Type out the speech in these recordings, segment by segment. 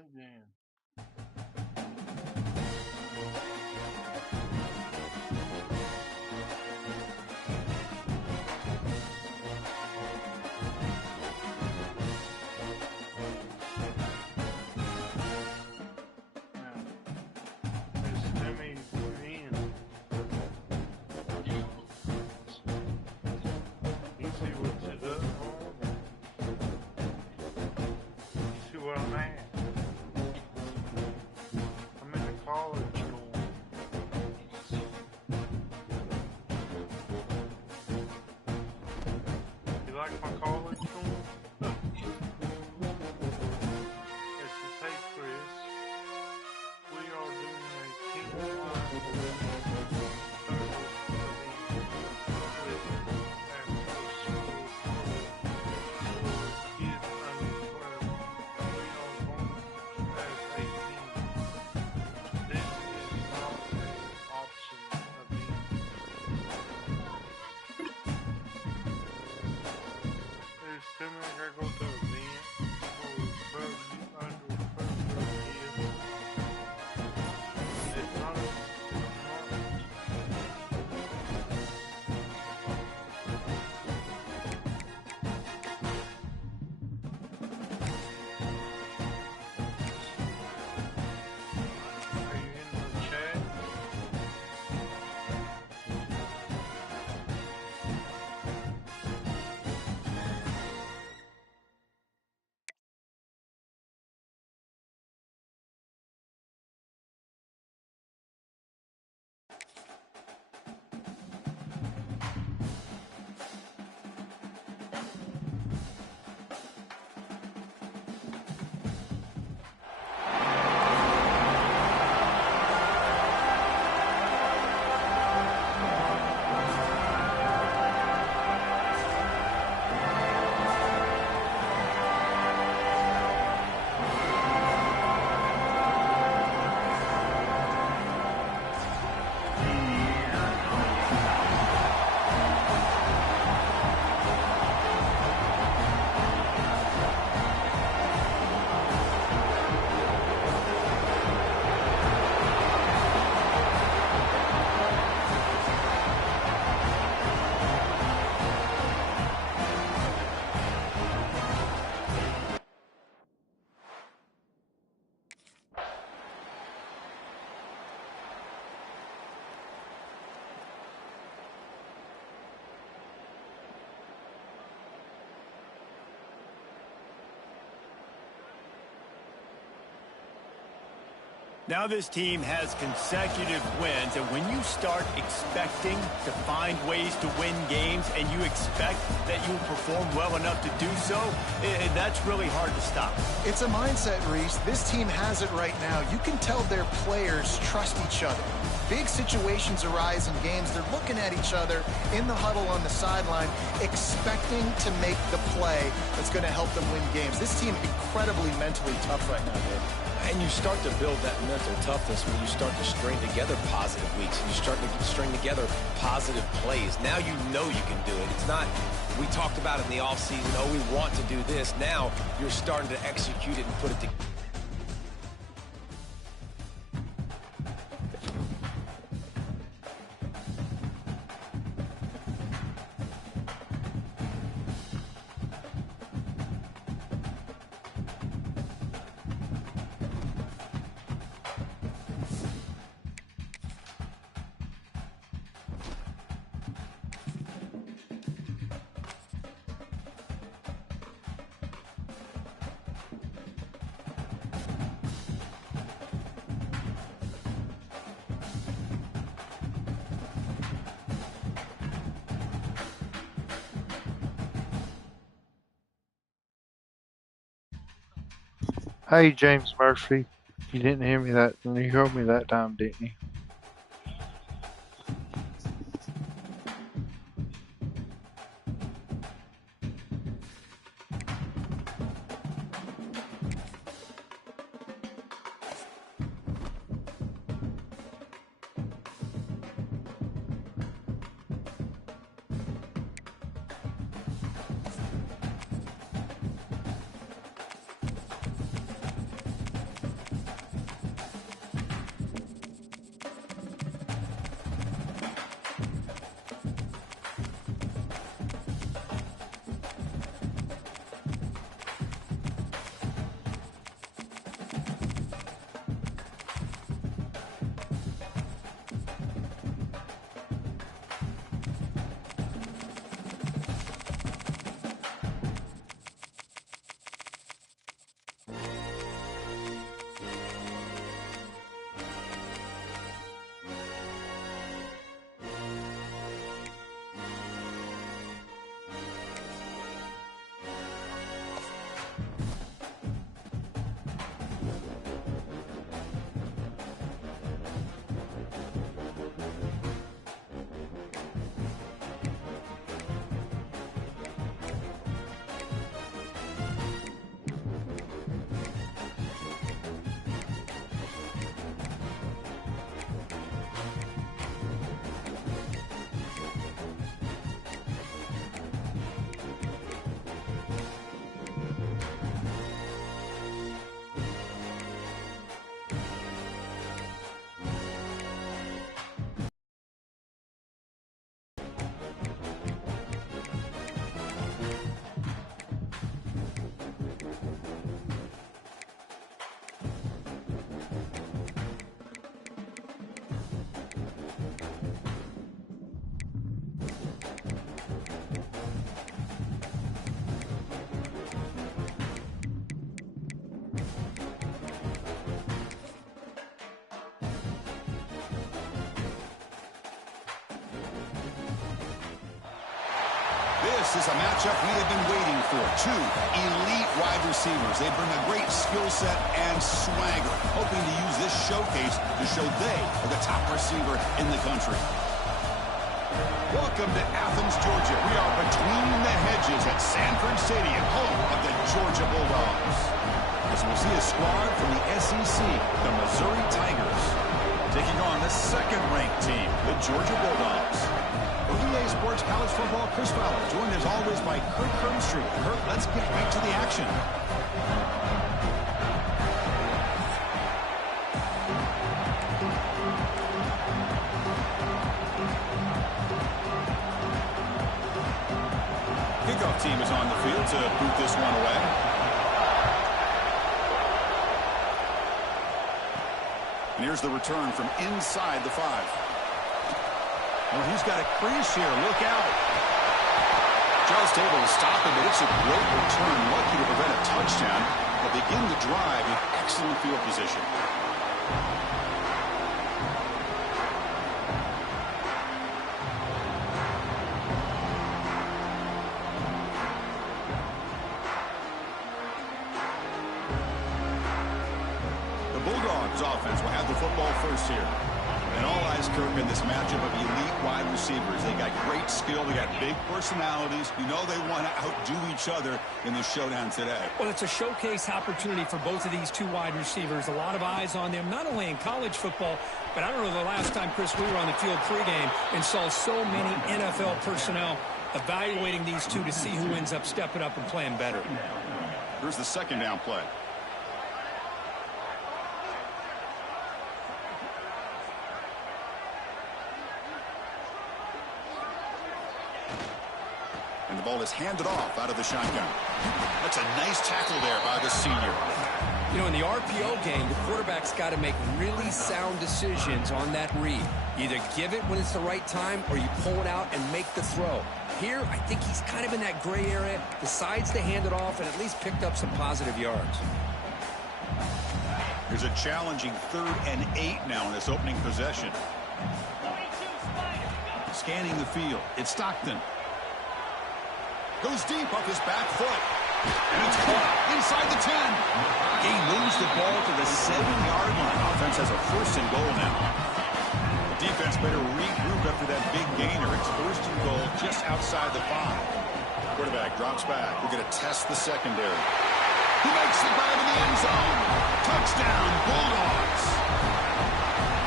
Alright then. Now, Miss Timmy in. You see what you done wrong? You see where I'm at? I'm in the college school. You like my college school? This is Hey Chris. We are doing a team-wide service with after school for kids under 12. We are going as a team. This is not an option event. There's too many I go to event for 12 under 12 kids. It's not a Are you in the chat? Now this team has consecutive wins, and when you start expecting to find ways to win games and you expect that you'll perform well enough to do so, that's really hard to stop. It's a mindset, Reese. This team has it right now. You can tell their players trust each other. Big situations arise in games. They're looking at each other in the huddle on the sideline, expecting to make the play that's going to help them win games. This team incredibly mentally tough right now, Dave. And you start to build that mental toughness when you start to string together positive weeks and you start to string together positive plays. Now you know you can do it. It's not, we talked about it in the offseason, oh, we want to do this. Now you're starting to execute it and put it together. Hey, James Murphy. You didn't hear me that. You heard me that time, didn't you? This is a matchup we have been waiting for. Two elite wide receivers. They bring a great skill set and swagger, hoping to use this showcase to show they are the top receiver in the country. Welcome to Athens, Georgia. We are between the hedges at Sanford Stadium, home of the Georgia Bulldogs. As we'll see a squad from the SEC, the Missouri Tigers, taking on the second-ranked team, the Georgia Bulldogs. For EA Sports College Football, Chris Fowler, joined as always by Kurt Krumstreet. Kurt, let's get right to the action. Kickoff team is on the field to boot this one away. And here's the return from inside the 5. Well, he's got a crease here. Look out. Just able to stop him, but it's a great return. Lucky to prevent a touchdown. But begin the drive with excellent field position. The Bulldogs offense will have the football first here. And all eyes, Kirk, in this matchup of elite wide receivers. They got great skill. They got big personalities. You know they want to outdo each other in this showdown today. Well, it's a showcase opportunity for both of these two wide receivers. A lot of eyes on them, not only in college football, but I don't know the last time, Chris, we were on the field pregame and saw so many NFL personnel evaluating these two to see who ends up stepping up and playing better. Here's the second down play. And the ball is handed off out of the shotgun. That's a nice tackle there by the senior. You know, in the RPO game, the quarterback's got to make really sound decisions on that read. Either give it when it's the right time or you pull it out and make the throw. Here, I think he's kind of in that gray area, decides to hand it off and at least picked up some positive yards. Here's a challenging 3rd and 8 now in this opening possession. Scanning the field. It's Stockton. Goes deep off his back foot. And it's caught inside the 10. He moves the ball to the 7-yard line. Offense has a 1st and goal now. The defense better regroup after that big gainer. It's 1st and goal just outside the 5. Quarterback drops back. We're going to test the secondary. He makes the grab in the end zone. Touchdown, Bulldogs.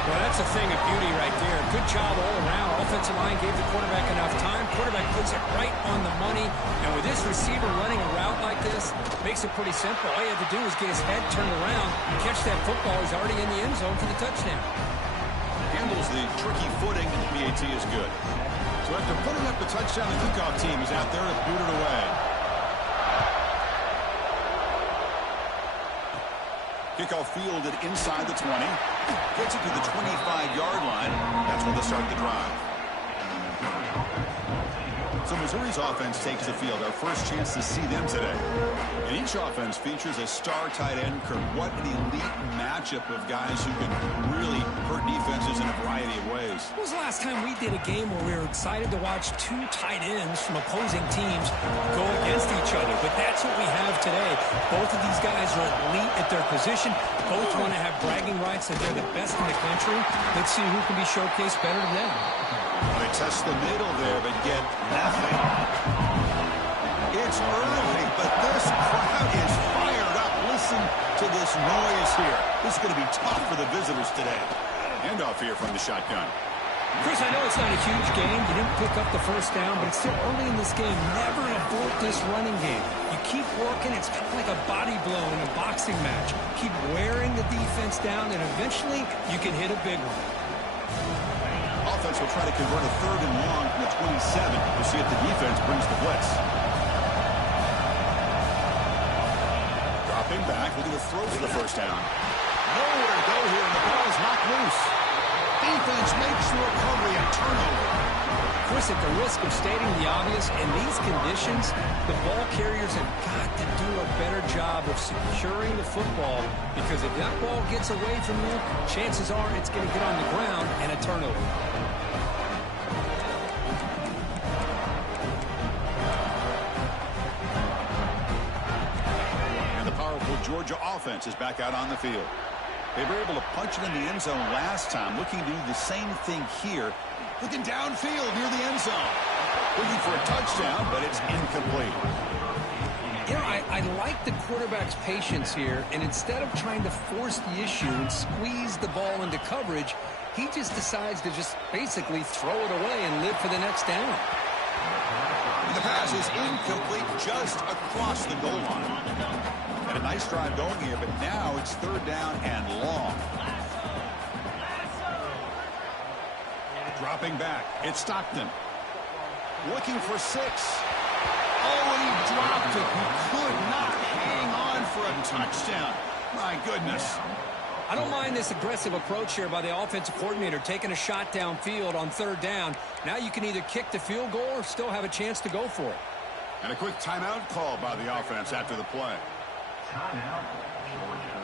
Well, that's a thing of beauty right there. Good job all around. Offensive line gave the quarterback enough time. Quarterback puts it right on the money. And with this receiver running a route like this, makes it pretty simple. All you have to do is get his head turned around and catch that football. He's already in the end zone for the touchdown. Handles the tricky footing, and the PAT is good. So after putting up the touchdown, the kickoff team is out there to boot it away. Kickoff fielded inside the 20. Gets it to the 25-yard line. That's when they start the drive. So Missouri's offense takes the field. Our first chance to see them today. And each offense features a star tight end. Kirk, what an elite matchup of guys who can really hurt defenses in a variety of ways. When was the last time we did a game where we were excited to watch two tight ends from opposing teams go against each other? But that's what we have today. Both of these guys are elite at their position. Both want to have bragging rights that they're the best in the country. Let's see who can be showcased better than them. They test the middle there, but get nothing. It's early, but this crowd is fired up. Listen to this noise here. This is going to be tough for the visitors today. Handoff here from the shotgun. Chris, I know it's not a huge game. You didn't pick up the first down, but it's still early in this game. Never abort this running game. You keep working. It's kind of like a body blow in a boxing match. Keep wearing the defense down, and eventually you can hit a big one. Offense will try to convert a 3rd and long from the 27 to see if the defense brings the blitz. Dropping back, looking to throw for the first down. Nowhere to go here, and the ball is knocked loose. Defense makes the recovery and turnover. Chris, at the risk of stating the obvious, in these conditions, the ball carriers have got to do a better job of securing the football, because if that ball gets away from you, chances are it's going to get on the ground and a turnover. offense is back out on the field. They were able to punch it in the end zone last time, looking to do the same thing here. Looking downfield near the end zone. Looking for a touchdown, but it's incomplete. You know, I like the quarterback's patience here, and instead of trying to force the issue and squeeze the ball into coverage, he just decides to just basically throw it away and live for the next down. The pass is incomplete just across the goal line. And a nice drive going here, but now it's third down and long. Dropping back, it's Stockton. Looking for 6. Oh, and he dropped it. He could not hang on for a touchdown. My goodness. I don't mind this aggressive approach here by the offensive coordinator, taking a shot downfield on third down. Now you can either kick the field goal or still have a chance to go for it. And a quick timeout call by the offense after the play. Timeout, Georgia.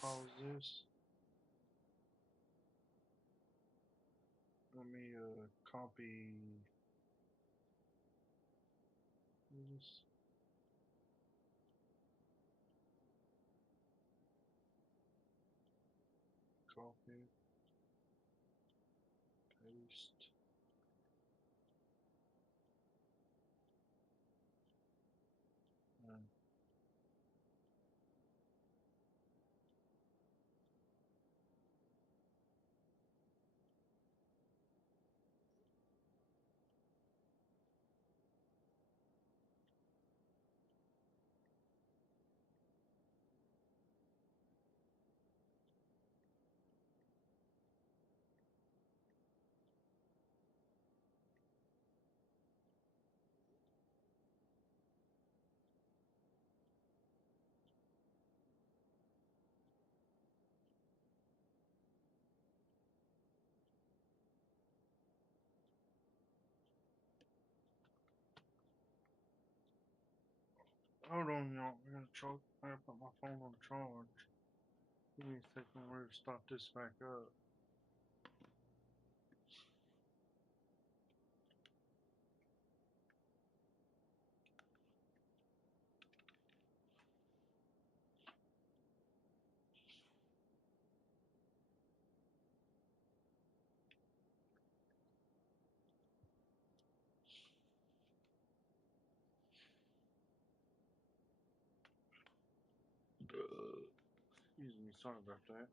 Pause this. Let me copy this. Copy. Paste. Hold on, y'all. I gotta put my phone on charge. Give me a second. We're gonna start this back up. Excuse me. Sorry about that.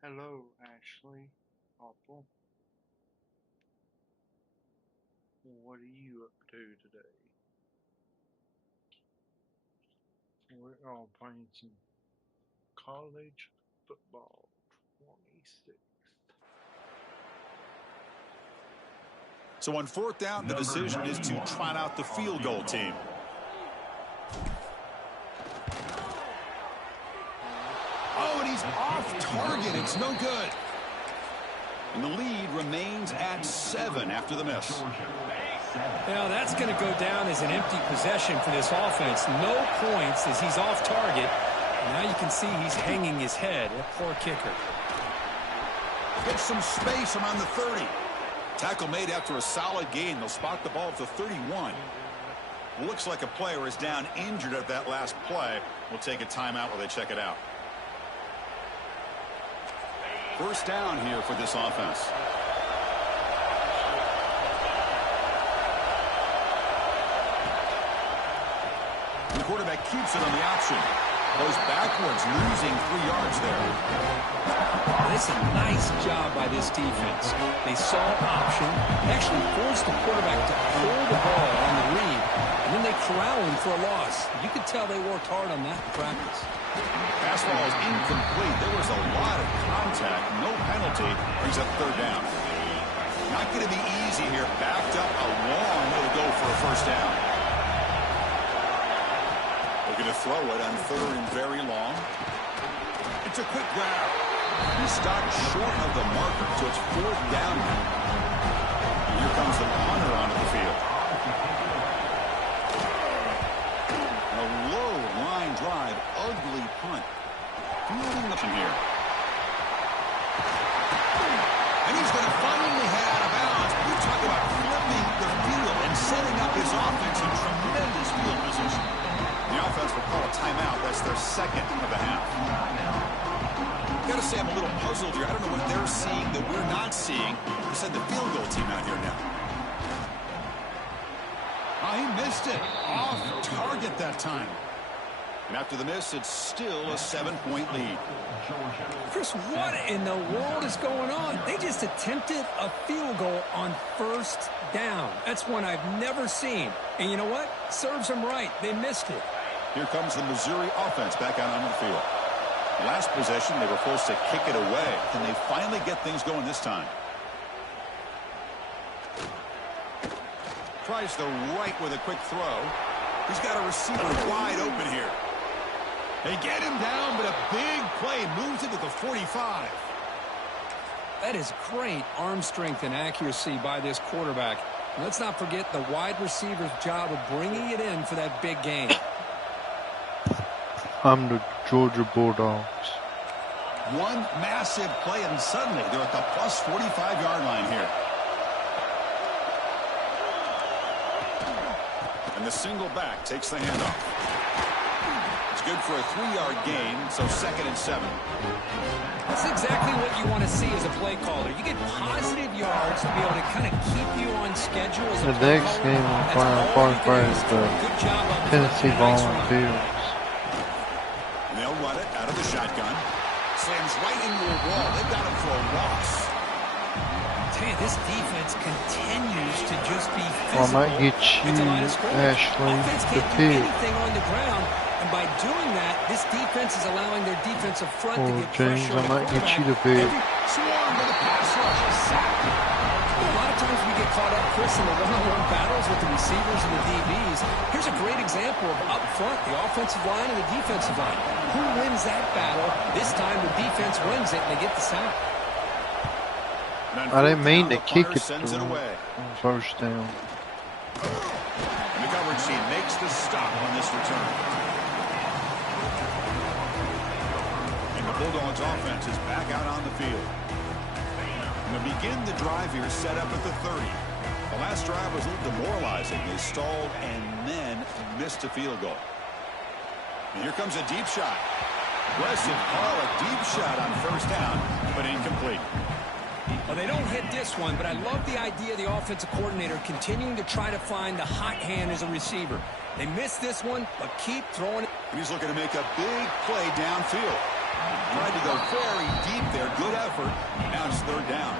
Hello, Ashley. Awful. What are you up to today? We're all playing some college football 26. So on fourth down, the decision is to trot out the field goal team. Oh, and he's off target. It's no good. And the lead remains at 7 after the miss. Now that's going to go down as an empty possession for this offense. No points as he's off target. Now you can see he's hanging his head. A poor kicker. Gets some space around the 30. Tackle made after a solid gain. They'll spot the ball at the 31. Looks like a player is down injured at that last play. We'll take a timeout while they check it out. First down here for this offense. The quarterback keeps it on the option. Goes backwards, losing 3 yards there. This is a nice job by this defense. They saw option, actually forced the quarterback to pull the ball on the read, and then they corral him for a loss. You could tell they worked hard on that in practice. Fastball is incomplete. There was a lot of contact. No penalty. Brings up third down. Not going to be easy here. Backed up a long way to go for a first down. Looking to throw it on third and very long. It's a quick grab. He stopped short of the marker, so it's fourth down now. Here comes the punter onto the field. A low line drive, ugly punt. Fielding up from here. And he's going to finally head out of bounds. We talk about flipping the field and setting up his offense in tremendous field position. The offense will call a timeout. That's their second of the half. Got to say I'm a little puzzled here. I don't know what they're seeing that we're not seeing. We send the field goal team out here now. Oh, he missed it. Off target that time. And after the miss, it's still a 7-point lead. Chris, what in the world is going on? They just attempted a field goal on first down. That's one I've never seen. And you know what? Serves them right. They missed it. Here comes the Missouri offense back out onto the field. Last possession, they were forced to kick it away. Can they finally get things going this time? Tries the right with a quick throw. He's got a receiver wide open here. They get him down, but a big play moves it to the 45. That is great arm strength and accuracy by this quarterback. And let's not forget the wide receiver's job of bringing it in for that big game. I'm the Georgia Bulldogs. One massive play, and suddenly they're at the plus 45-yard line here. And the single back takes the handoff. It's good for a 3-yard gain, so 2nd and 7. That's exactly what you want to see as a play caller. You get positive yards to be able to kind of keep you on schedule as a The play next caller. game we're playing is the Tennessee Volunteers. And they'll run it out of the shotgun. Slams right into a wall. They've got him for a loss. Tell you, this defense continues to just be physical. I might get you, Ashley, Offense the can't do pig. anything on the ground, and by doing that, this defense is allowing their defensive front to Oh, get James, pressure I on the might get you the quarterback. pig. Swarm with a pass rush. A sack. A lot of times we get caught up, Chris, in the one-on-one battles with the receivers and the DBs. Here's a great example of up front, the offensive line and the defensive line. Who wins that battle? This time the defense wins it, and they get the sack. I didn't mean to kick it sends it away. on first down. And the coverage team makes the stop on this return. And the Bulldogs offense is back out on the field. And they'll begin the drive here set up at the 30. The last drive was a little demoralizing. They stalled and then missed a field goal. And here comes a deep shot. Aggressive call, a deep shot on first down, but incomplete. Well, they don't hit this one, but I love the idea of the offensive coordinator continuing to try to find the hot hand as a receiver. They missed this one, but keep throwing it. And he's looking to make a big play downfield. Tried to go very deep there. Good effort. Now it's third down.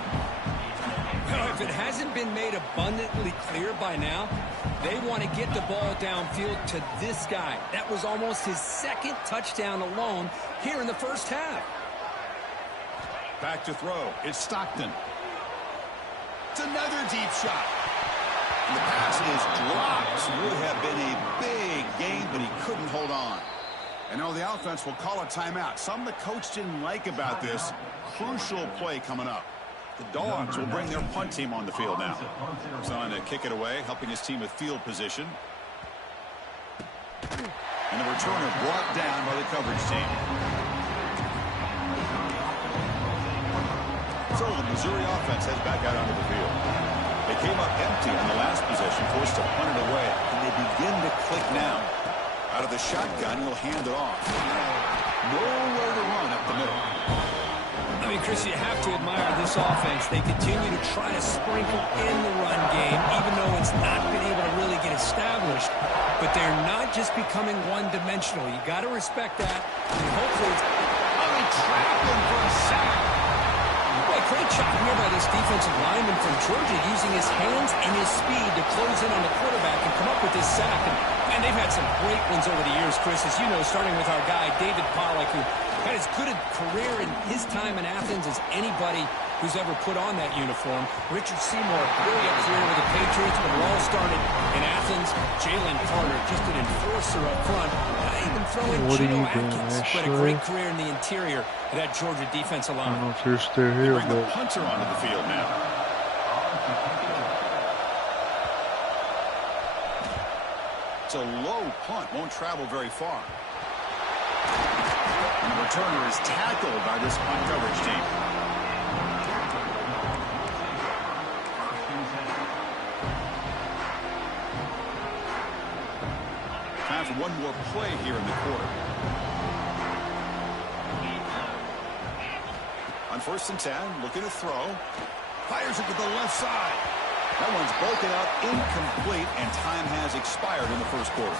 Well, if it hasn't been made abundantly clear by now, they want to get the ball downfield to this guy. That was almost his second touchdown alone here in the first half. Back to throw. It's Stockton. It's another deep shot. And the pass is dropped. Would have been a big gain, but he couldn't hold on. And now the offense will call a timeout. Something the coach didn't like about this. Crucial play coming up. The Dogs will bring their punt team on the field now. He's on to kick it away, helping his team with field position. And the returner brought down by the coverage team. So the Missouri offense heads back out onto the field. They came up empty on the last possession, forced to punt it away. And they begin to click now. Out of the shotgun, he'll hand it off. Nowhere to run up the middle. I mean, Chris, you have to admire this offense. They continue to try to sprinkle in the run game, even though it's not been able to really get established. But they're not just becoming one-dimensional. You got to respect that. And hopefully it's... Oh, they trap him for a sack. Boy, great job here by this defensive lineman from Georgia using his hands and his speed to close in on the quarterback and come up with this sack. And they've had some great ones over the years, Chris, as you know, starting with our guy, David Pollack, who had as good a career in his time in Athens as anybody who's ever put on that uniform. Richard Seymour, really a career with the Patriots, but it all started in Athens. Jalen Carter, just an enforcer up front. I even throw in Geno Atkins, but a great career in the interior of that Georgia defensive line. I don't know if you're still here, Bring the but punter onto the field now. It's a low punt, won't travel very far. And the returner is tackled by this punt coverage team. Time for one more play here in the quarter. On 1st and 10, looking to throw. Fires it to the left side. That one's broken out incomplete, and time has expired in the first quarter.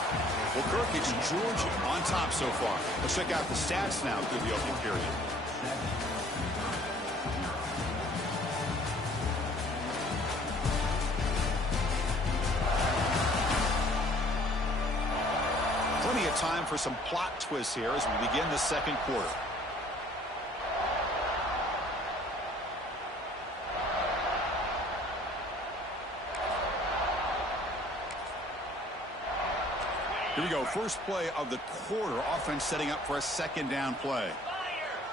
Well, Kirk, it's Georgia on top so far. Let's check out the stats now through the opening period. Plenty of time for some plot twists here as we begin the second quarter. Here we go, first play of the quarter. Offense setting up for a second down play.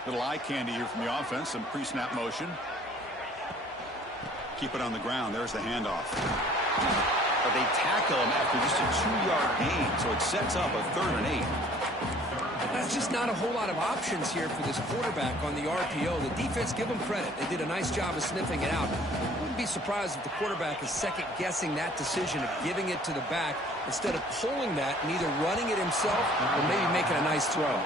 Little eye candy here from the offense, some pre-snap motion. Keep it on the ground, there's the handoff. But they tackle him after just a 2-yard gain, so it sets up a 3rd and 8. That's just not a whole lot of options here for this quarterback on the RPO. The defense, give them credit. They did a nice job of sniffing it out. I wouldn't be surprised if the quarterback is second-guessing that decision of giving it to the back instead of pulling that and either running it himself or maybe making a nice throw.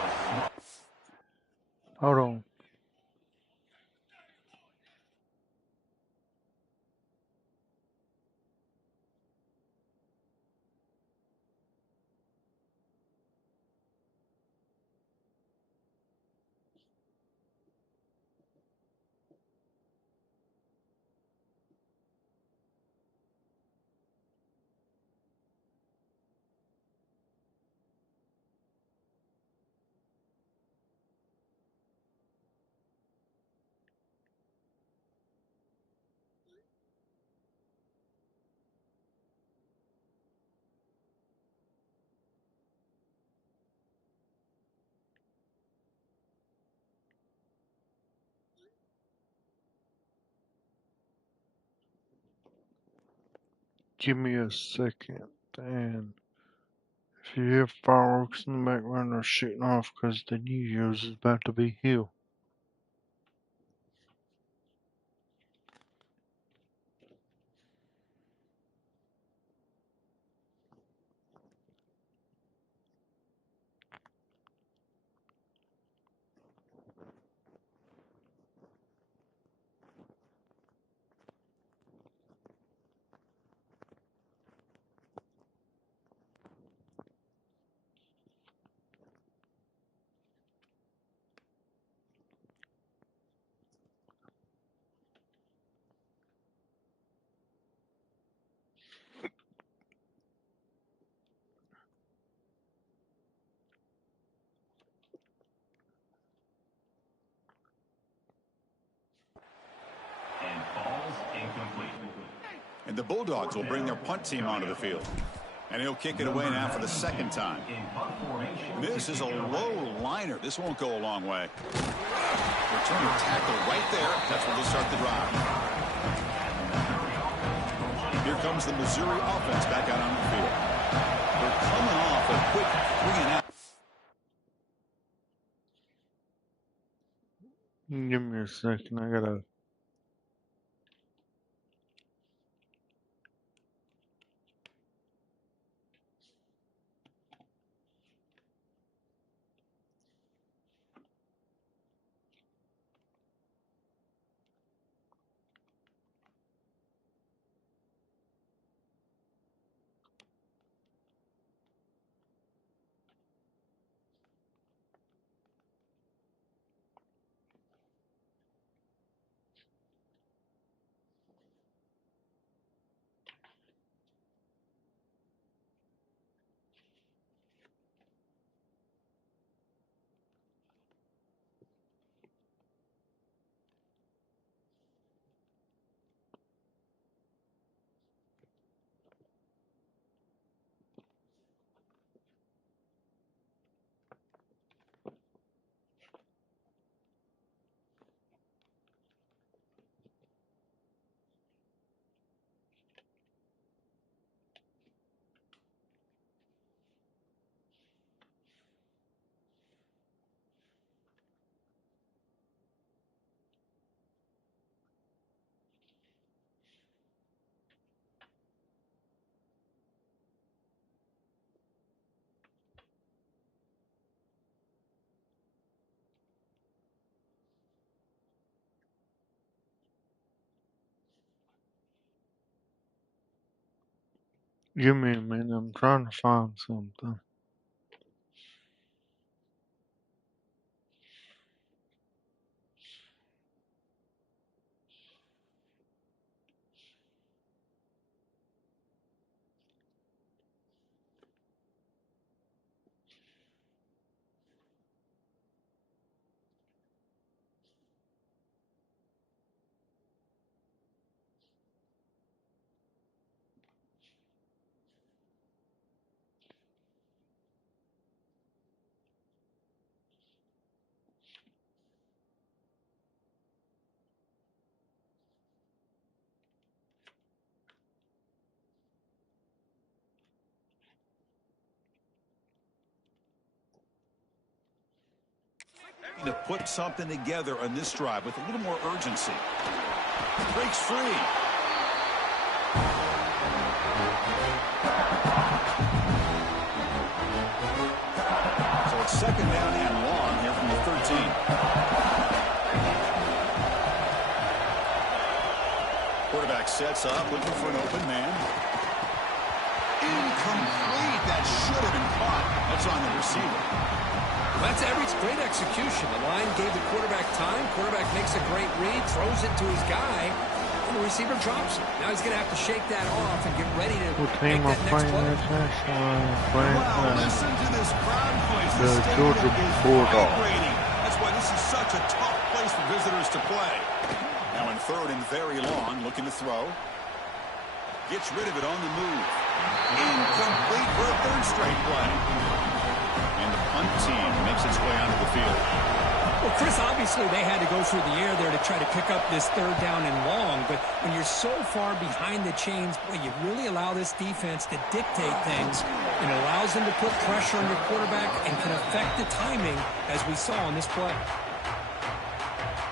hold on. Give me a second, and if you hear fireworks in the background, they're shooting off because the New Year's is about to be here. And falls incomplete. And the Bulldogs will bring their punt team onto the field. And he'll kick it away now for the second time. In punt formation. This is a low liner. This won't go a long way. Returner tackle right there. That's where they'll start the drive. Here comes the Missouri offense back out on the field. They're coming off a quick 3-and-out. Give me a second, I gotta... Give me a minute, I'm trying to find something. To put something together on this drive with a little more urgency. Breaks free. So it's second down and long here from the 13. Quarterback sets up, looking for an open man. Incomplete. That should have been caught. That's on the receiver. That's great execution. The line gave the quarterback time. Quarterback makes a great read, throws it to his guy, and the receiver drops it. Now he's going to have to shake that off and get ready to make that next play. Listen to this crowd noise. The Georgia Bulldogs. That's why this is such a tough place for visitors to play. Now in third and very long, looking to throw. Gets rid of it on the move. Incomplete for a third straight play. And the punt team makes its way onto the field. Well, Chris, obviously they had to go through the air there to try to pick up this third down and long, but when you're so far behind the chains, boy, you really allow this defense to dictate things, and it allows them to put pressure on your quarterback and can affect the timing, as we saw on this play.